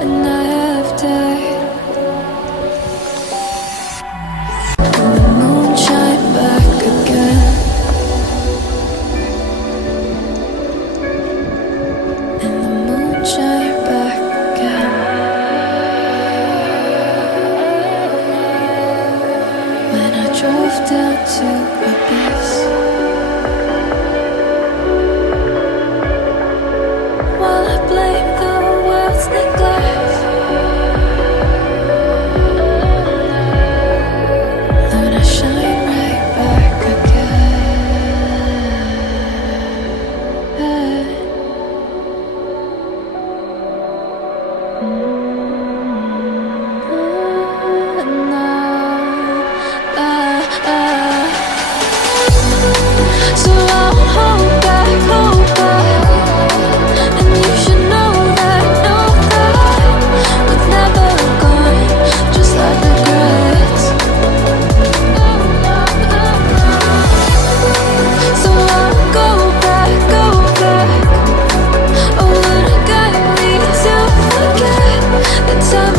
and I have died. And the moon shine back again. And the moon shine back again. When I drove down to abyss, while I blame the world's neglect, Lord, I shine right back again. So I'll hold back, and you should know that was never gone, just like regrets. So I'll go back, oh, but I got me to forget the time